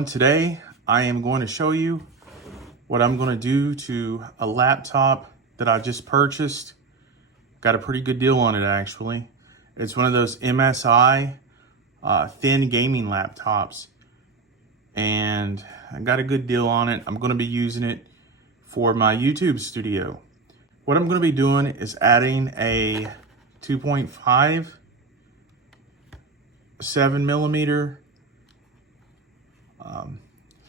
everyone. Today I am going to show you what I'm going to do to a laptop that I just purchased. Got a pretty good deal on it actually. It's one of those MSI thin gaming laptops, and I got a good deal on it. I'm going to be using it for my YouTube studio. What I'm going to be doing is adding a 2.5 7mm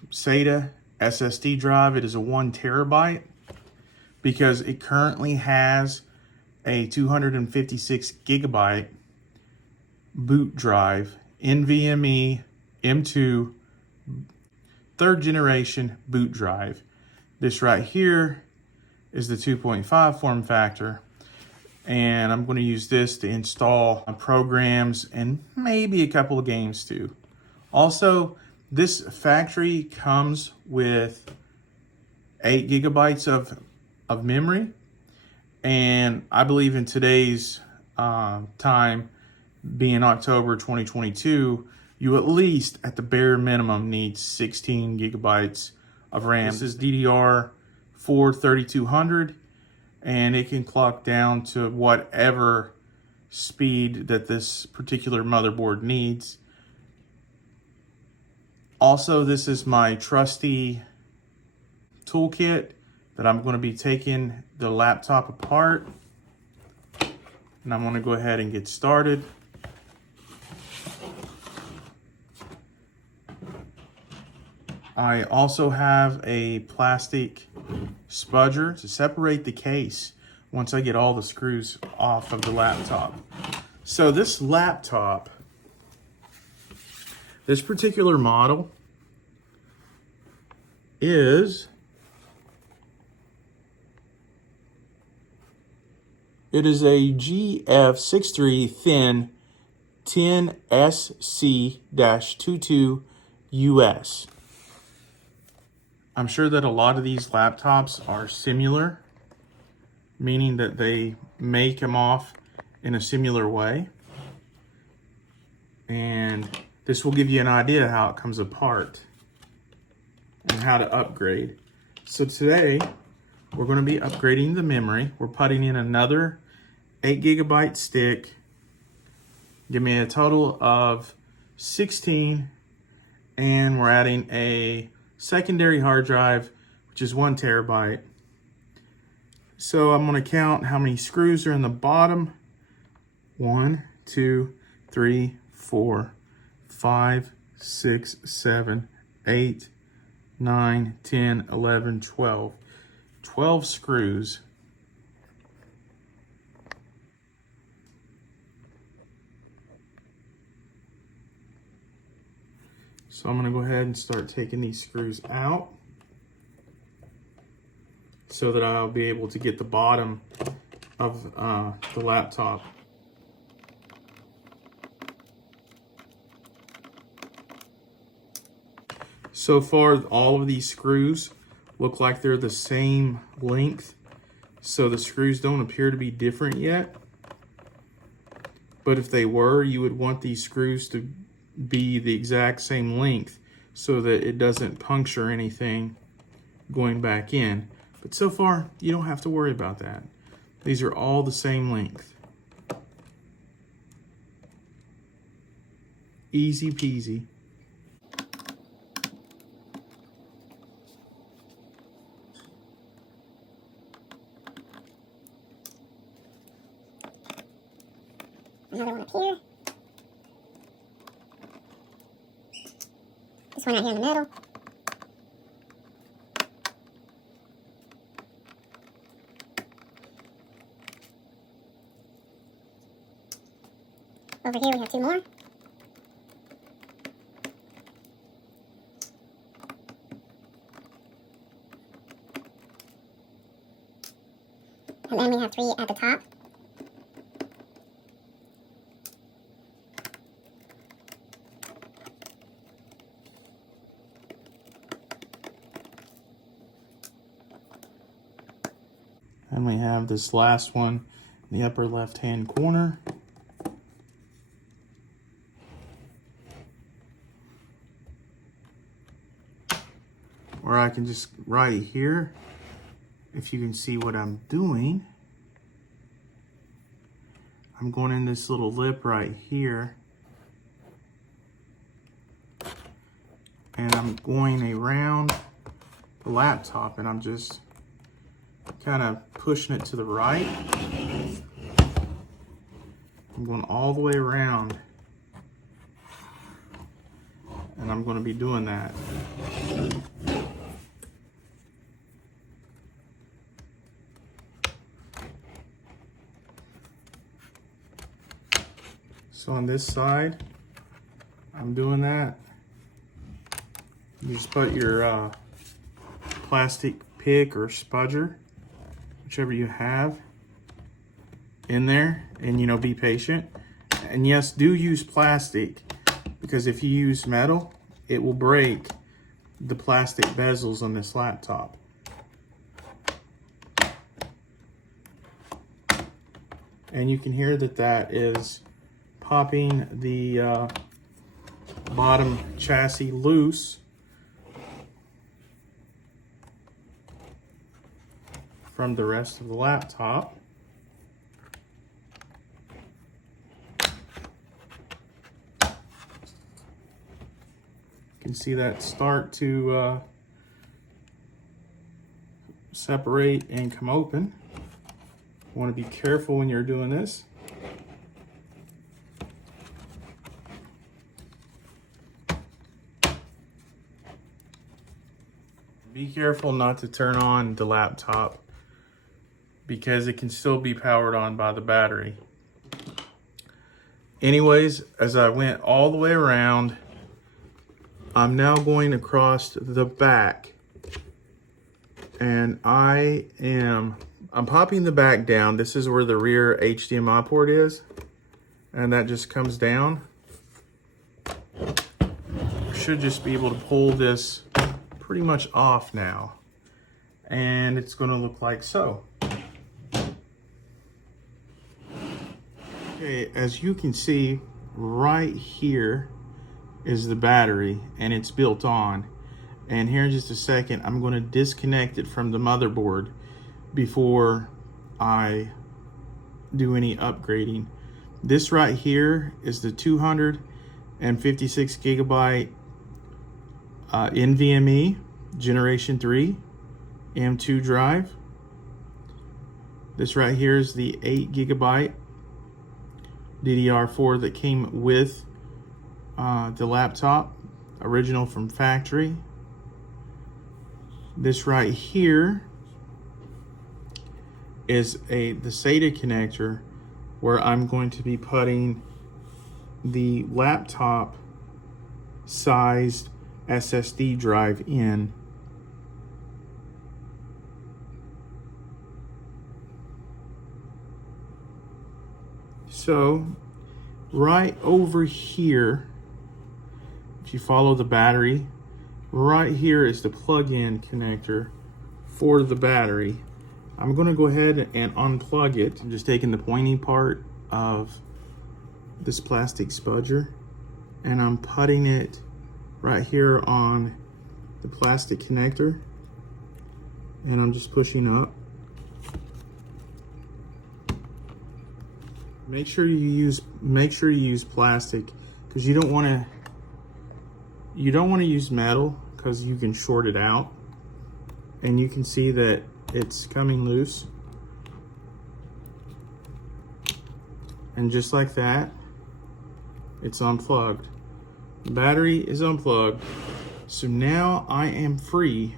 Sata SSD drive. It is a 1 terabyte because it currently has a 256 gigabyte boot drive, NVMe M2 third generation boot drive. This right here is the 2.5 form factor, and I'm going to use this to install programs and maybe a couple of games too. Also, this factory comes with 8 gigabytes of memory, and I believe in today's time, being October 2022, you at least at the bare minimum need 16 gigabytes of RAM. This is DDR4 3200, and it can clock down to whatever speed that this particular motherboard needs. Also, this is my trusty toolkit that I'm going to be taking the laptop apart, and I'm going to go ahead and get started. I also have a plastic spudger to separate the case once I get all the screws off of the laptop. So this laptop, this particular model is a GF63 thin 10SC-222US. I'm sure that a lot of these laptops are similar, meaning that they make them off in a similar way. And this will give you an idea how it comes apart and how to upgrade. So today, we're going to be upgrading the memory. We're putting in another 8 gigabyte stick. Give me a total of 16, and we're adding a secondary hard drive, which is 1 terabyte. So I'm going to count how many screws are in the bottom. 1, 2, 3, 4, 5, 6, 7, 8, 9, 10, 11, 12. 12 screws. So I'm going to go ahead and start taking these screws out so that I'll be able to get the bottom of the laptop. So far, all of these screws look like they're the same length, so the screws don't appear to be different yet. But if they were, you would want these screws to be the exact same length so that it doesn't puncture anything going back in. But so far, you don't have to worry about that. These are all the same length. Easy peasy. Another one up here. This one right here in the middle. Over here we have 2 more. And then we have 3 at the top. And we have this last one in the upper left-hand corner. Or I can just right here, if you can see what I'm doing, I'm going in this little lip right here, and I'm going around the laptop, and I'm just kind of pushing it to the right. I'm going all the way around, and I'm going to be doing that. So on this side, I'm doing that. You just put your plastic pick or spudger, whichever you have, in there, and you know, be patient. And yes, do use plastic, because if you use metal, it will break the plastic bezels on this laptop. And you can hear that that is popping the bottom chassis loose from the rest of the laptop. You can see that start to separate and come open. You want to be careful when you're doing this. Be careful not to turn on the laptop, because it can still be powered on by the battery. Anyways, as I went all the way around, I'm now going across the back, and I'm popping the back down. This is where the rear HDMI port is, and that just comes down. Should just be able to pull this pretty much off now, and it's going to look like so. Okay, as you can see, right here is the battery, and it's built on. And here in just a second, I'm going to disconnect it from the motherboard before I do any upgrading. This right here is the 256 gigabyte NVMe Generation 3 M2 drive. This right here is the 8 gigabyte DDR4 that came with the laptop, original from factory. This right here is the Sata connector, where I'm going to be putting the laptop sized SSD drive in. So right over here, if you follow the battery, right here is the plug-in connector for the battery. I'm going to go ahead and unplug it. I'm just taking the pointy part of this plastic spudger, and I'm putting it right here on the plastic connector, and I'm just pushing up. Make sure you use plastic, because you don't want to use metal, because you can short it out. And you can see that it's coming loose. And just like that, it's unplugged. The battery is unplugged. So now I am free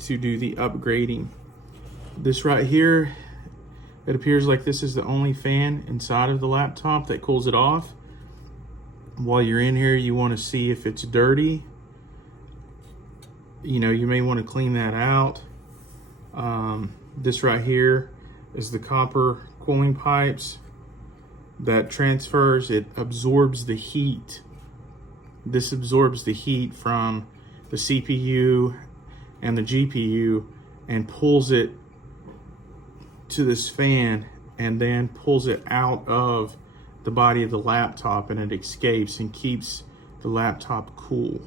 to do the upgrading. This right here, it appears like this is the only fan inside of the laptop that cools it off. While you're in here, you want to see if it's dirty. You know, you may want to clean that out. This right here is the copper cooling pipes that transfers, it absorbs the heat. This absorbs the heat from the CPU and the GPU and pulls it to this fan, and then pulls it out of the body of the laptop, and it escapes and keeps the laptop cool.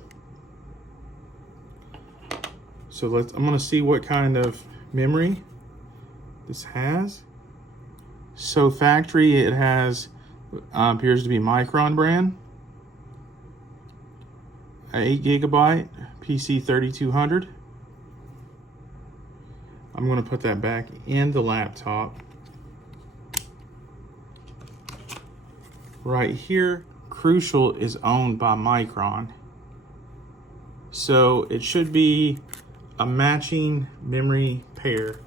So I'm gonna see what kind of memory this has. So factory, it has, appears to be Micron brand. 8 GB PC3200. I'm gonna put that back in the laptop. Right here, Crucial is owned by Micron. So it should be a matching memory pair.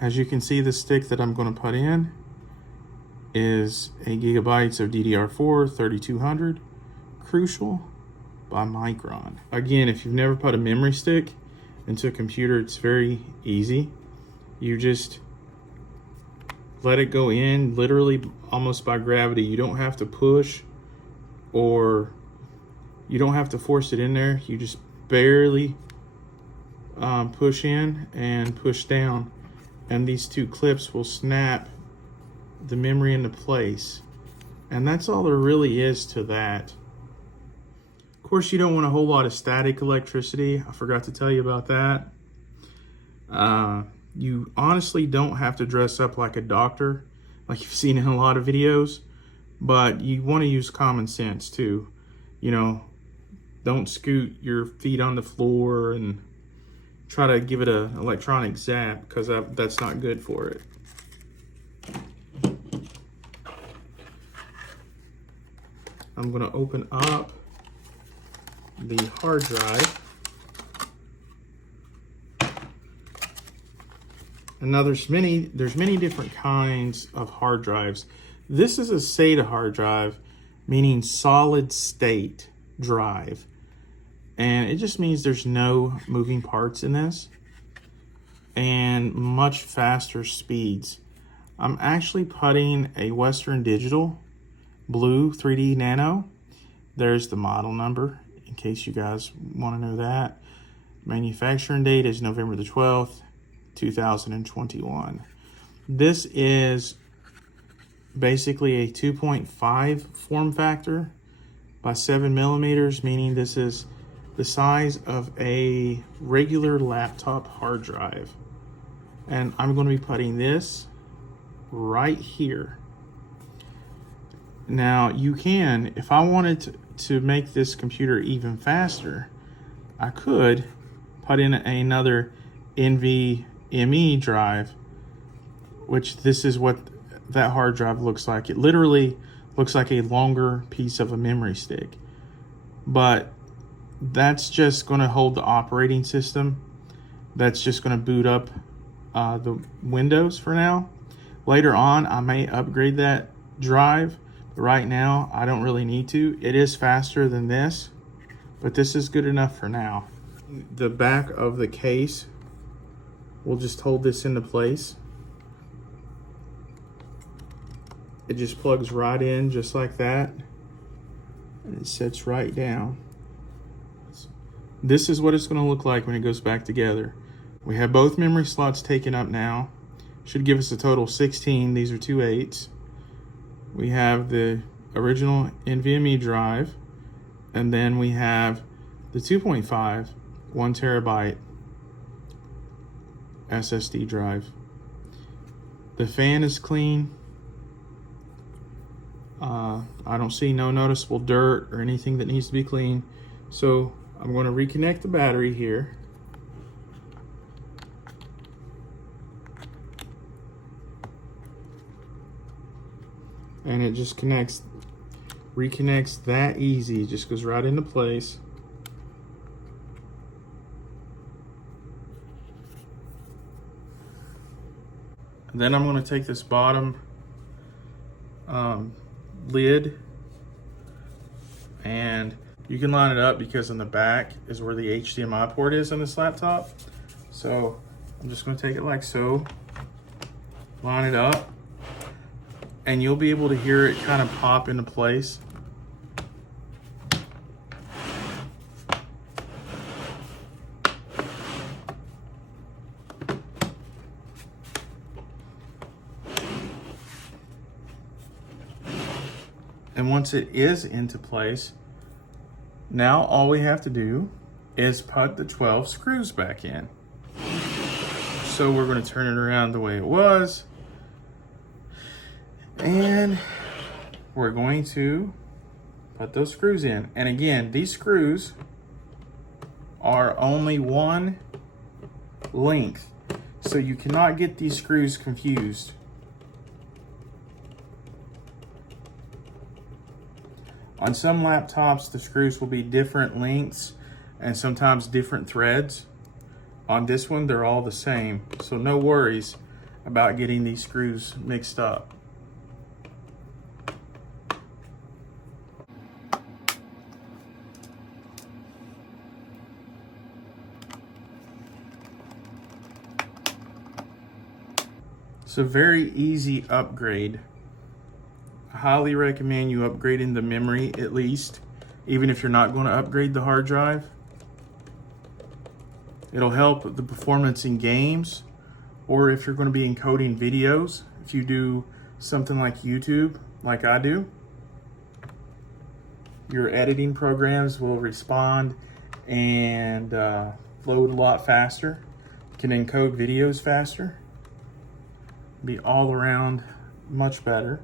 As you can see, the stick that I'm going to put in is 8 GB of DDR4 3200 Crucial by Micron. Again, if you've never put a memory stick into a computer, it's very easy. You just let it go in literally almost by gravity. You don't have to push or you don't have to force it in there. You just barely push in and push down, and these two clips will snap the memory into place. And that's all there really is to that. Of course, you don't want a whole lot of static electricity. I forgot to tell you about that. You honestly don't have to dress up like a doctor, like you've seen in a lot of videos, but you want to use common sense too. You know, don't scoot your feet on the floor and try to give it an electronic zap, because that's not good for it. I'm going to open up the hard drive. And now there's many different kinds of hard drives. This is a SATA hard drive, meaning solid state drive. And it just means there's no moving parts in this and much faster speeds. I'm actually putting a Western Digital Blue 3D Nano. There's the model number in case you guys want to know that. Manufacturing date is November the 12th, 2021. This is basically a 2.5 form factor by 7 millimeters, meaning this is the size of a regular laptop hard drive. And I'm going to be putting this right here. Now you can, if I wanted to make this computer even faster, I could put in another NVMe drive, which this is what that hard drive looks like. It literally looks like a longer piece of a memory stick, but that's just going to hold the operating system. That's just going to boot up the Windows for now. Later on, I may upgrade that drive. But right now, I don't really need to. It is faster than this, but this is good enough for now. The back of the case will just hold this into place. It just plugs right in just like that, and it sits right down. This is what it's going to look like when it goes back together. We have both memory slots taken up now. Should give us a total of 16. These are 2 8s. We have the original NVMe drive, and then we have the 2.5 1 terabyte SSD drive. The fan is clean. I don't see no noticeable dirt or anything that needs to be cleaned. So I'm going to reconnect the battery here. And it just reconnects that easy. It just goes right into place. And then I'm going to take this bottom lid, and you can line it up because in the back is where the HDMI port is on this laptop. So I'm just going to take it like so, line it up, and you'll be able to hear it kind of pop into place. And once it is into place, now all we have to do is put the 12 screws back in. So we're going to turn it around the way it was. And we're going to put those screws in. And again, these screws are only one length, so you cannot get these screws confused. On some laptops, the screws will be different lengths and sometimes different threads. On this one, they're all the same, so no worries about getting these screws mixed up. It's a very easy upgrade. I highly recommend you upgrading the memory at least, even if you're not going to upgrade the hard drive. It'll help the performance in games, or if you're going to be encoding videos, if you do something like YouTube, like I do, your editing programs will respond and load a lot faster. You can encode videos faster. Be all around much better.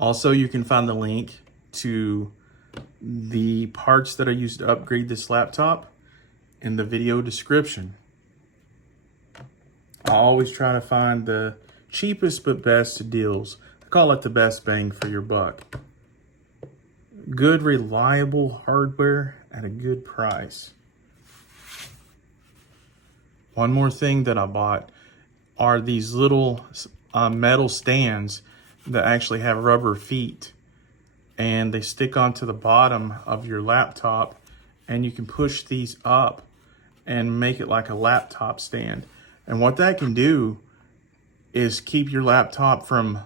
Also, you can find the link to the parts that I used to upgrade this laptop in the video description. I always try to find the cheapest but best deals. I call it the best bang for your buck. Good, reliable hardware at a good price. One more thing that I bought are these little metal stands that actually have rubber feet, and they stick onto the bottom of your laptop, and you can push these up and make it like a laptop stand. And what that can do is keep your laptop from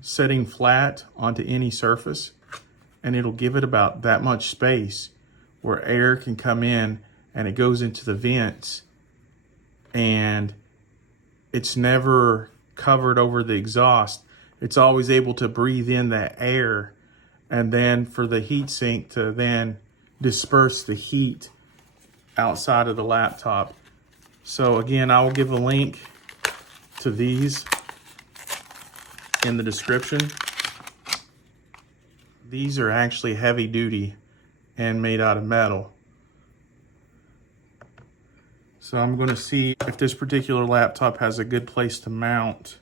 setting flat onto any surface, and it'll give it about that much space where air can come in and it goes into the vents, and it's never covered over the exhaust. It's always able to breathe in that air, and then for the heat sink to then disperse the heat outside of the laptop. So again, I will give a link to these in the description. These are actually heavy duty and made out of metal. So I'm going to see if this particular laptop has a good place to mount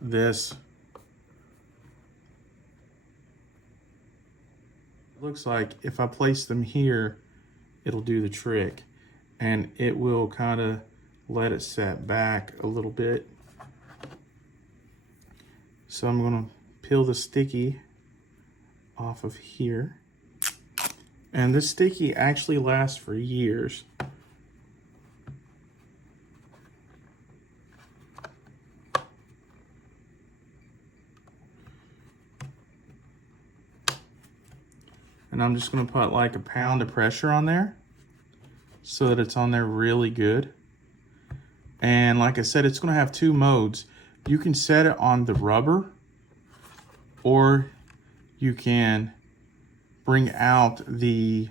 this. It looks like if I place them here, it'll do the trick, and it will kind of let it set back a little bit. So I'm going to peel the sticky off of here. And this sticky actually lasts for years. And I'm just going to put like a pound of pressure on there so that it's on there really good. And like I said, it's going to have two modes. You can set it on the rubber, or you can bring out the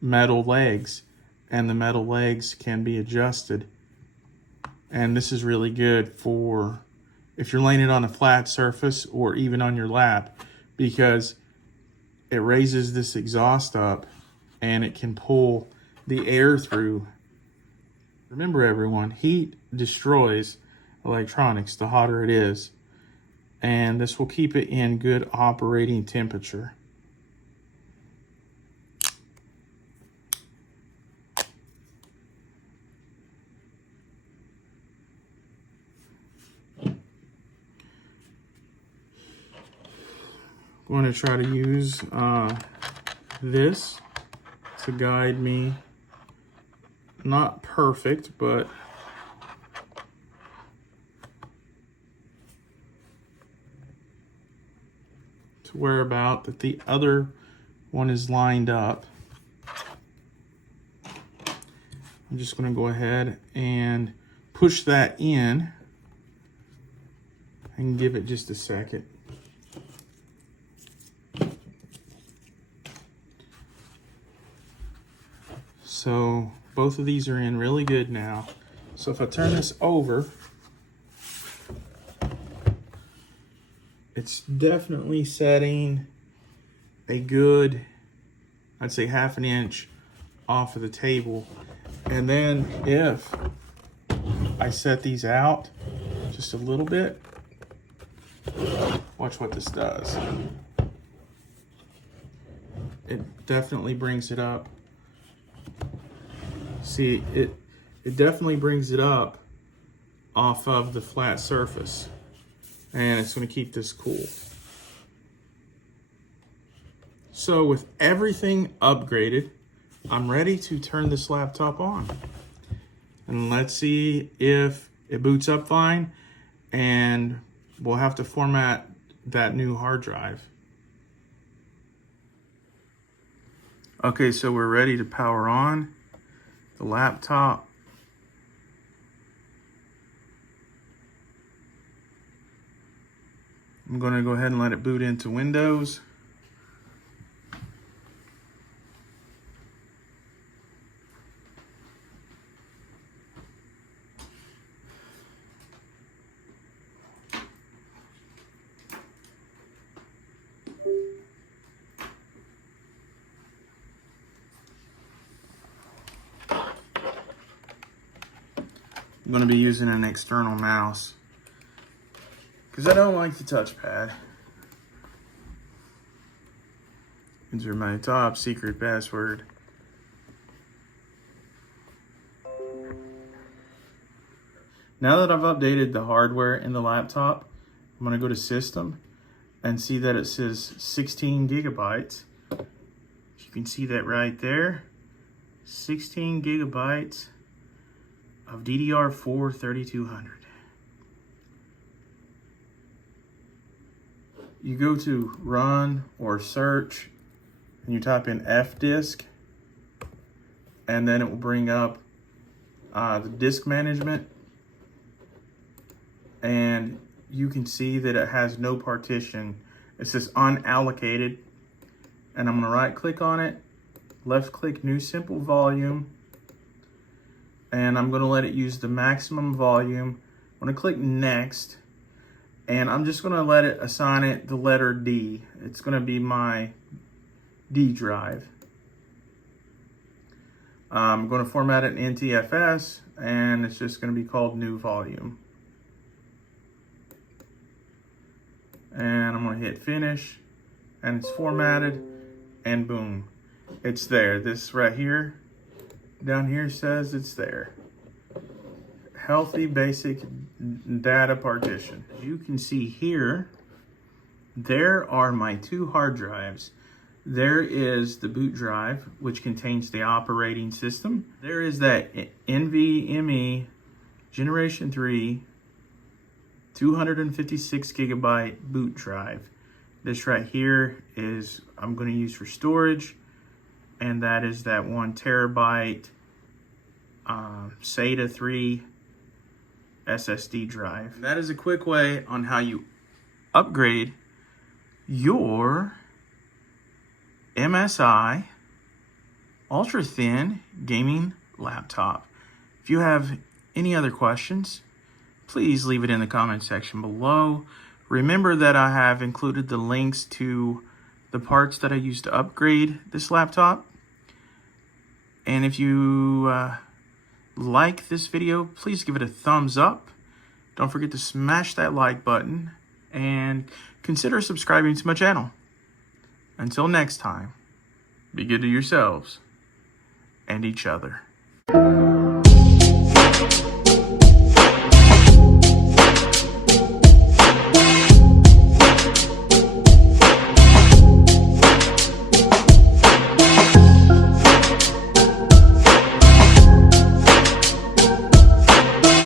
metal legs, and the metal legs can be adjusted. And this is really good for if you're laying it on a flat surface or even on your lap, because it raises this exhaust up and it can pull the air through. Remember everyone, heat destroys. electronics, the hotter it is. And this will keep it in good operating temperature. I'm going to try to use this to guide me. Not perfect, but to where about that the other one is lined up. I'm just going to go ahead and push that in and give it just a second. So both of these are in really good now. So if I turn this over, it's definitely setting a good, I'd say 1/2 inch off of the table. And then if I set these out just a little bit, watch what this does. It definitely brings it up. See, it definitely brings it up off of the flat surface, and it's going to keep this cool. So with everything upgraded, I'm ready to turn this laptop on. And let's see if it boots up fine, and we'll have to format that new hard drive. Okay, so we're ready to power on the laptop. I'm going to go ahead and let it boot into Windows. I'm going to be using an external mouse because I don't like the touchpad. Enter my top secret password. Now that I've updated the hardware in the laptop, I'm going to go to System and see that it says 16 gigabytes. You can see that right there. 16 gigabytes of DDR4 3200. You go to Run or Search and you type in F-Disk, and then it will bring up the disk management, and you can see that it has no partition. It says unallocated, and I'm going to right click on it, left click New Simple Volume, and I'm going to let it use the maximum volume. I'm going to click Next, and I'm just going to let it assign it the letter D. It's going to be my D drive. I'm going to format it in NTFS, and it's just going to be called New Volume. And I'm going to hit Finish, and it's formatted, and boom, it's there. This right here, down here says it's there. Healthy basic data partition. You can see here, there are my two hard drives. There is the boot drive, which contains the operating system. There is that NVMe Generation 3 256 gigabyte boot drive. This right here is I'm going to use for storage, and that is that 1 terabyte Sata 3 SSD drive. That is a quick way on how you upgrade your MSI ultra thin gaming laptop. If you have any other questions, please leave it in the comment section below. Remember that I have included the links to the parts that I used to upgrade this laptop. And if you like this video, please give it a thumbs up Don't forget to smash that like button and consider subscribing to my channel. Until next time, be good to yourselves and each other.